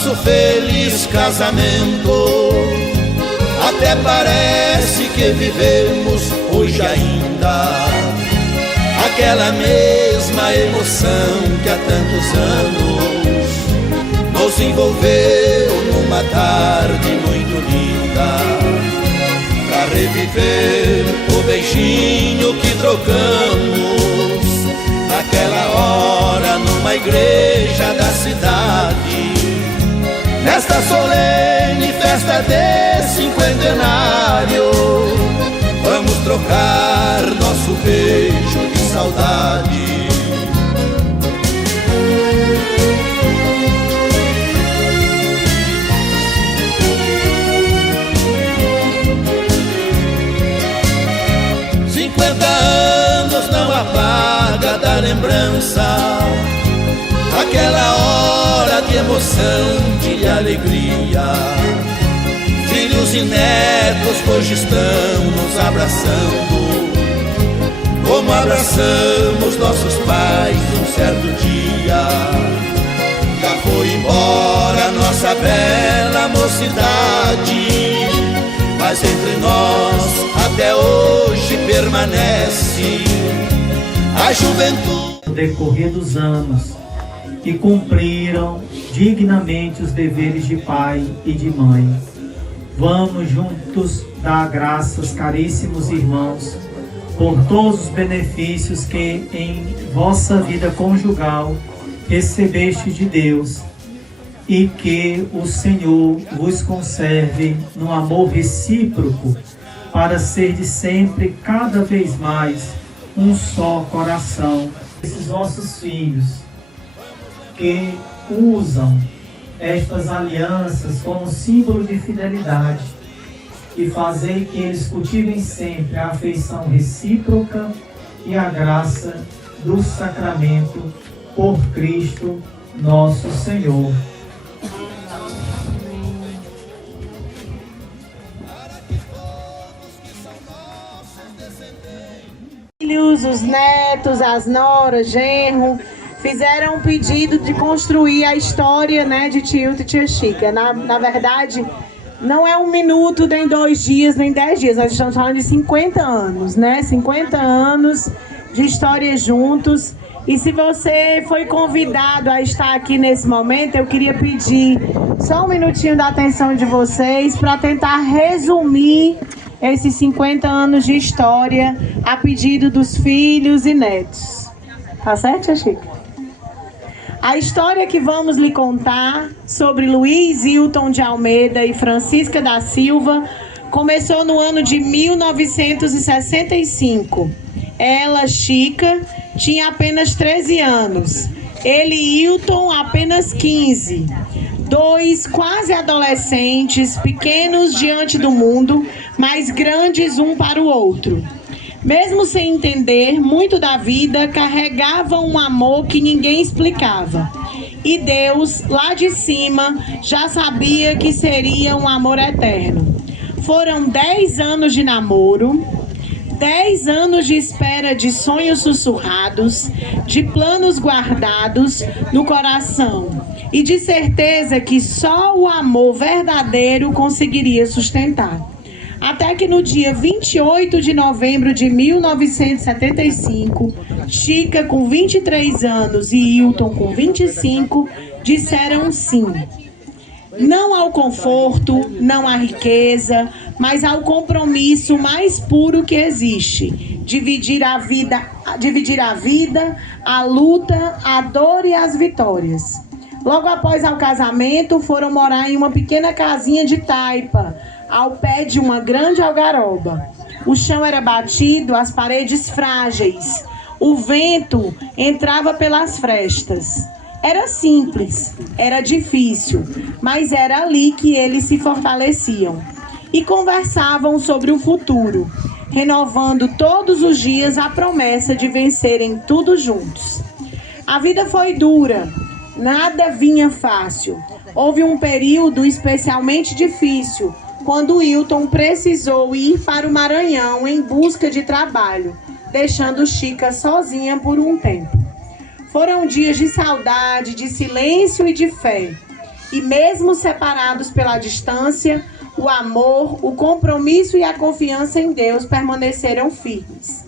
nosso feliz casamento. Até parece que vivemos hoje ainda aquela mesma emoção que há tantos anos nos envolveu numa tarde muito linda, pra reviver o beijinho que trocamos naquela hora numa igreja da cidade, nesta solene festa de cinquentenário. Vamos trocar nosso beijo de saudade. 50 anos não apaga da lembrança aquela hora de emoção, de alegria. Filhos e netos hoje estão nos abraçando, como abraçamos nossos pais um certo dia. Já foi embora nossa bela mocidade, mas entre nós até hoje permanece a juventude. No decorrer dos anos, que cumpriram dignamente os deveres de pai e de mãe, vamos juntos dar graças, caríssimos irmãos, por todos os benefícios que em vossa vida conjugal recebeste de Deus, e que o Senhor vos conserve no amor recíproco, para ser de sempre, cada vez mais, um só coração. Esses vossos filhos que usam estas alianças como símbolo de fidelidade, e fazei que eles cultivem sempre a afeição recíproca e a graça do sacramento por Cristo nosso Senhor. Os netos, as noras, genro, fizeram um pedido de construir a história, né, de tio e tia Chica. Na verdade, não é 1 minuto, nem 2 dias, nem 10 dias. Nós estamos falando de 50 anos, né? 50 anos de história juntos. E se você foi convidado a estar aqui nesse momento, eu queria pedir só 1 minutinho da atenção de vocês para tentar resumir esses 50 anos de história a pedido dos filhos e netos. Tá certo, tia Chica? A história que vamos lhe contar sobre Luiz Hilton de Almeida e Francisca da Silva começou no ano de 1965. Ela, Chica, tinha apenas 13 anos. Ele, Hilton, apenas 15. 2 quase adolescentes, pequenos diante do mundo, mas grandes um para o outro. Mesmo sem entender muito da vida, carregavam um amor que ninguém explicava. E Deus, lá de cima, já sabia que seria um amor eterno. Foram 10 anos de namoro, 10 anos de espera, de sonhos sussurrados, de planos guardados no coração e de certeza que só o amor verdadeiro conseguiria sustentar. Até que no dia 28 de novembro de 1975, Chica, com 23 anos, e Hilton, com 25, disseram sim. Não ao conforto, não à riqueza, mas ao compromisso mais puro que existe. Dividir a vida, a luta, a dor e as vitórias. Logo após o casamento, foram morar em uma pequena casinha de taipa, ao pé de uma grande algaroba. O chão era batido, as paredes frágeis. O vento entrava pelas frestas. Era simples, era difícil, mas era ali que eles se fortaleciam. E conversavam sobre o futuro, renovando todos os dias a promessa de vencerem tudo juntos. A vida foi dura, nada vinha fácil. Houve um período especialmente difícil, quando Hilton precisou ir para o Maranhão em busca de trabalho, deixando Chica sozinha por um tempo. Foram dias de saudade, de silêncio e de fé. E mesmo separados pela distância, o amor, o compromisso e a confiança em Deus permaneceram firmes.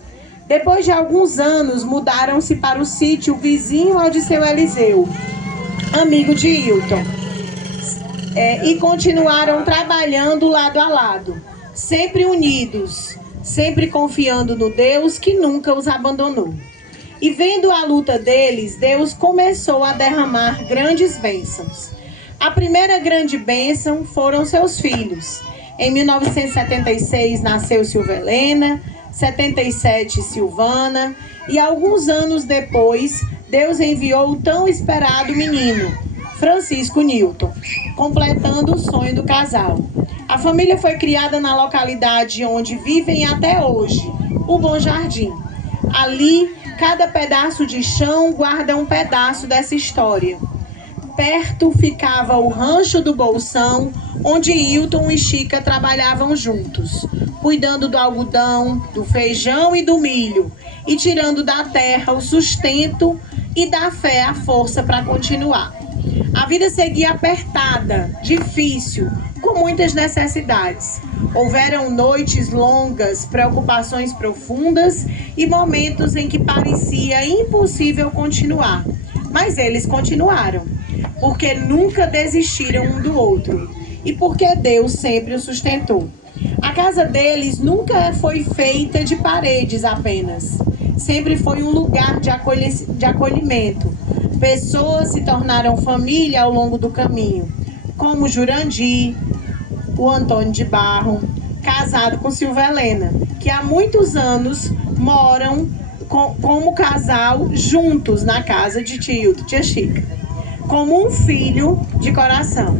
Depois de alguns anos, mudaram-se para o sítio vizinho ao de seu Eliseu, amigo de Hilton, e continuaram trabalhando lado a lado, sempre unidos, sempre confiando no Deus que nunca os abandonou. E vendo a luta deles, Deus começou a derramar grandes bênçãos. A primeira grande bênção foram seus filhos. Em 1976 nasceu Silvelena, 77 Silvana, e alguns anos depois, Deus enviou o tão esperado menino, Francisco Newton, completando o sonho do casal. A família foi criada na localidade onde vivem até hoje, o Bom Jardim. Ali, cada pedaço de chão guarda um pedaço dessa história. Perto ficava o rancho do Bolsão, onde Hilton e Chica trabalhavam juntos, cuidando do algodão, do feijão e do milho, e tirando da terra o sustento e da fé a força para continuar. A vida seguia apertada, difícil, com muitas necessidades. Houveram noites longas, preocupações profundas e momentos em que parecia impossível continuar. Mas eles continuaram, porque nunca desistiram um do outro e porque Deus sempre os sustentou. A casa deles nunca foi feita de paredes apenas. Sempre foi um lugar de acolhimento. Pessoas se tornaram família ao longo do caminho, como Jurandir, o Antônio de Barro, casado com Silvelena, que há muitos anos moram como casal juntos na casa de tia Chica, como um filho de coração.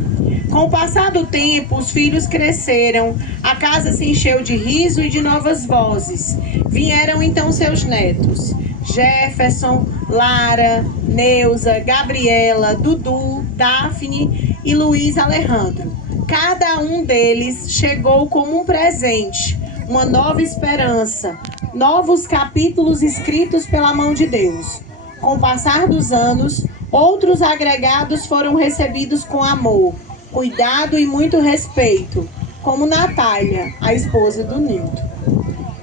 Com o passar do tempo, os filhos cresceram, a casa se encheu de riso e de novas vozes. Vieram então seus netos, Jefferson, Lara, Neuza, Gabriela, Dudu, Daphne e Luiz Alejandro. Cada um deles chegou como um presente, uma nova esperança, novos capítulos escritos pela mão de Deus. Com o passar dos anos, outros agregados foram recebidos com amor, cuidado e muito respeito, como Natália, a esposa do Newton.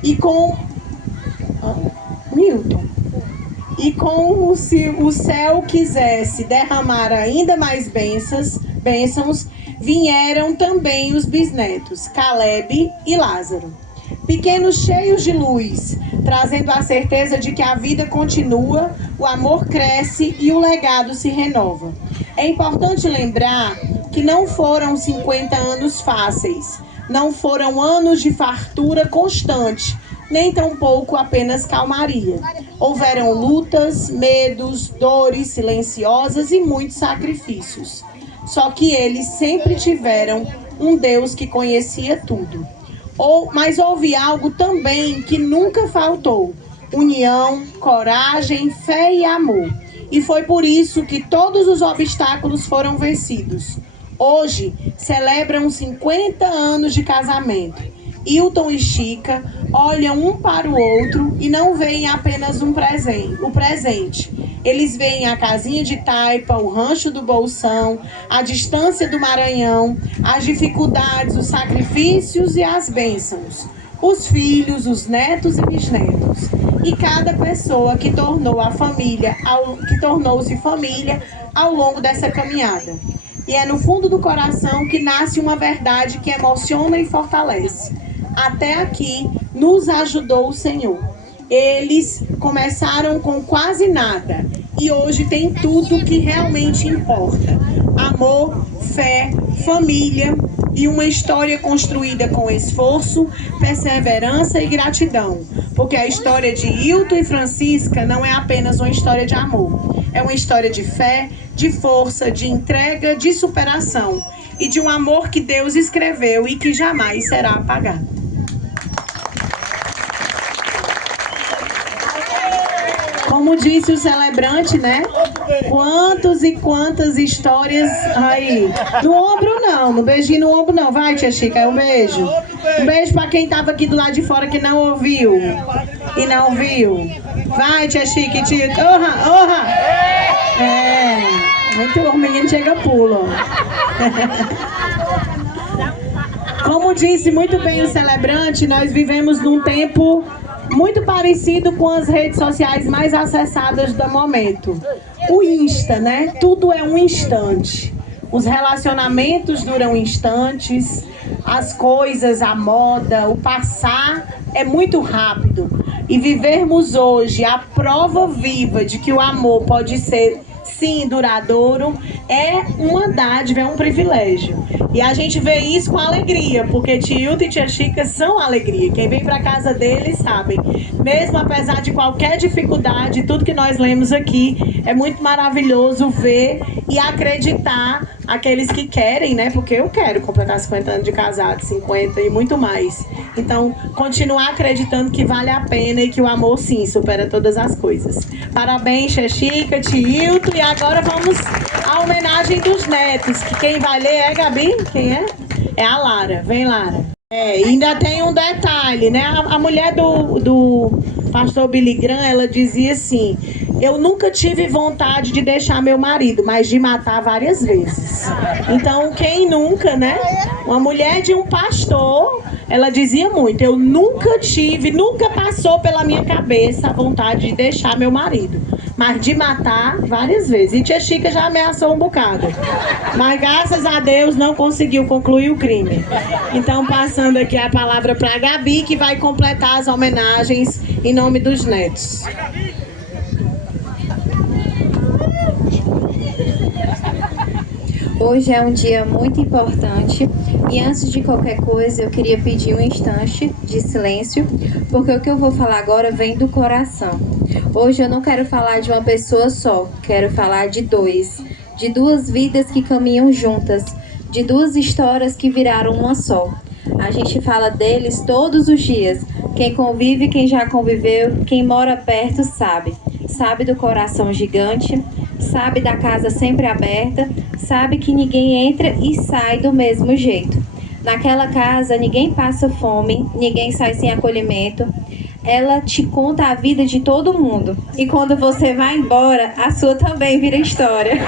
E com se o céu quisesse derramar ainda mais bênçãos, vieram também os bisnetos, Caleb e Lázaro. Pequenos cheios de luz, trazendo a certeza de que a vida continua, o amor cresce e o legado se renova. É importante lembrar que não foram 50 anos fáceis, não foram anos de fartura constante, nem tampouco apenas calmaria. Houveram lutas, medos, dores silenciosas e muitos sacrifícios. Só que eles sempre tiveram um Deus que conhecia tudo. Mas houve algo também que nunca faltou: união, coragem, fé e amor. E foi por isso que todos os obstáculos foram vencidos. Hoje celebram 50 anos de casamento. Hilton e Chica olham um para o outro e não veem apenas o presente. Eles veem a casinha de taipa, o rancho do Bolsão, a distância do Maranhão, as dificuldades, os sacrifícios e as bênçãos, os filhos, os netos e bisnetos. E cada pessoa que tornou-se família ao longo dessa caminhada. E é no fundo do coração que nasce uma verdade que emociona e fortalece. Até aqui nos ajudou o Senhor. Eles começaram com quase nada e hoje tem tudo que realmente importa: amor, fé, família e uma história construída com esforço, perseverança e gratidão. Porque a história de Hilton e Francisca não é apenas uma história de amor, é uma história de fé, de força, de entrega, de superação e de um amor que Deus escreveu e que jamais será apagado. Como disse o celebrante, né? Quantas e quantas histórias aí. No ombro não, no beijinho no ombro não. Vai, tia Chica, um beijo. Um beijo pra quem tava aqui do lado de fora que não ouviu. E não viu. Vai, tia Chica, tia. Honra, honra. É. O menino chega pula. Como disse muito bem o celebrante, nós vivemos num tempo muito parecido com as redes sociais mais acessadas do momento. O Insta, né? Tudo é um instante. Os relacionamentos duram instantes, as coisas, a moda, o passar é muito rápido. E vivermos hoje a prova viva de que o amor pode ser, sim, duradouro, é uma dádiva, é um privilégio. E a gente vê isso com alegria, porque Tilton e Tia Chica são alegria. Quem vem para casa deles sabe. Mesmo apesar de qualquer dificuldade, tudo que nós lemos aqui, é muito maravilhoso ver e acreditar aqueles que querem, né? Porque eu quero completar 50 anos de casado, 50 e muito mais. Então, continuar acreditando que vale a pena e que o amor, sim, supera todas as coisas. Parabéns, Tia Chica, Tilton. E agora vamos à homenagem dos netos, que quem vai ler é Gabi? Quem é? É a Lara. Vem, Lara. Ainda tem um detalhe, né? A mulher do pastor Billy Graham, ela dizia assim: eu nunca tive vontade de deixar meu marido, mas de matar várias vezes. Então, quem nunca, né? Uma mulher de um pastor, ela dizia muito: eu nunca passou pela minha cabeça a vontade de deixar meu marido, mas de matar várias vezes. E Tia Chica já ameaçou um bocado, mas graças a Deus não conseguiu concluir o crime. Então, passando aqui a palavra para a Gabi, que vai completar as homenagens em nome dos netos. Hoje é um dia muito importante e antes de qualquer coisa eu queria pedir um instante de silêncio, porque o que eu vou falar agora vem do coração. Hoje eu não quero falar de uma pessoa só, quero falar de duas vidas que caminham juntas, de duas histórias que viraram uma só. A gente fala deles todos os dias. Quem convive, quem já conviveu, quem mora perto sabe. Sabe do coração gigante, sabe da casa sempre aberta, sabe que ninguém entra e sai do mesmo jeito. Naquela casa ninguém passa fome, ninguém sai sem acolhimento. Ela te conta a vida de todo mundo. E quando você vai embora, a sua também vira história.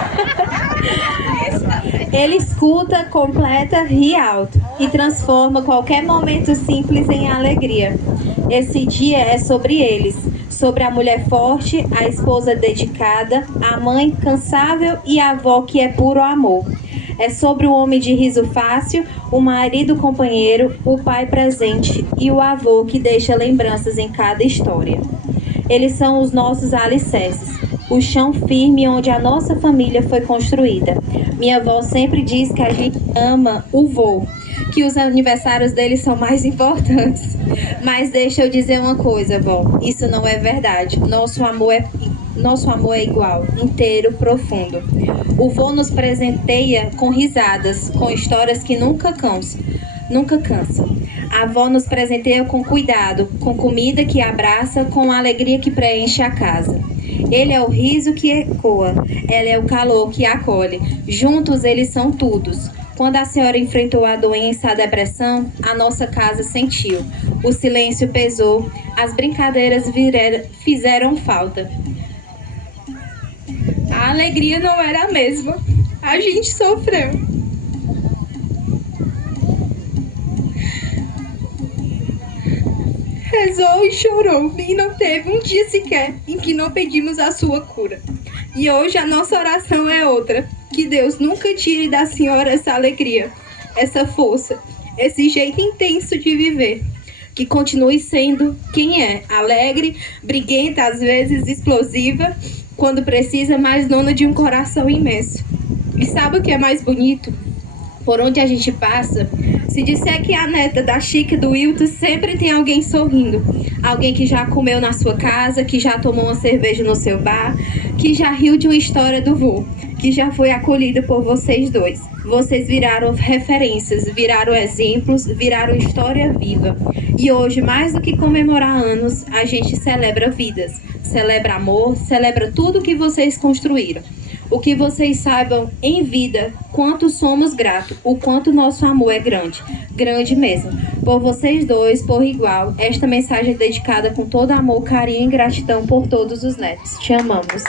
Ele escuta, completa, ri alto e transforma qualquer momento simples em alegria. Esse dia é sobre eles, sobre a mulher forte, a esposa dedicada, a mãe cansável e a avó que é puro amor. É sobre o homem de riso fácil, o marido companheiro, o pai presente e o avô que deixa lembranças em cada história. Eles são os nossos alicerces, o chão firme onde a nossa família foi construída. Minha avó sempre diz que a gente ama o vô, que os aniversários deles são mais importantes. Mas deixa eu dizer uma coisa, vó, isso não é verdade. Nosso amor é igual, inteiro, profundo. O vô nos presenteia com risadas, com histórias que nunca cansam. A avó nos presenteia com cuidado, com comida que abraça, com alegria que preenche a casa. Ele é o riso que ecoa, ela é o calor que acolhe. Juntos eles são todos. Quando a senhora enfrentou a doença, a depressão, a nossa casa sentiu. O silêncio pesou, as brincadeiras fizeram falta. A alegria não era a mesma. A gente sofreu. Rezou e chorou e não teve um dia sequer em que não pedimos a sua cura. E hoje a nossa oração é outra. Que Deus nunca tire da senhora essa alegria, essa força, esse jeito intenso de viver. Que continue sendo quem é, alegre, briguenta, às vezes explosiva, quando precisa, mas dona de um coração imenso. E sabe o que é mais bonito? Por onde a gente passa, se disser que a neta da Chica e do Wilton, sempre tem alguém sorrindo. Alguém que já comeu na sua casa, que já tomou uma cerveja no seu bar, que já riu de uma história do vô, que já foi acolhido por vocês dois. Vocês viraram referências, viraram exemplos, viraram história viva. E hoje, mais do que comemorar anos, a gente celebra vidas, celebra amor, celebra tudo que vocês construíram. O que vocês saibam em vida, quanto somos gratos, o quanto nosso amor é grande, grande mesmo. Por vocês dois, por igual, esta mensagem é dedicada com todo amor, carinho e gratidão por todos os netos. Te amamos.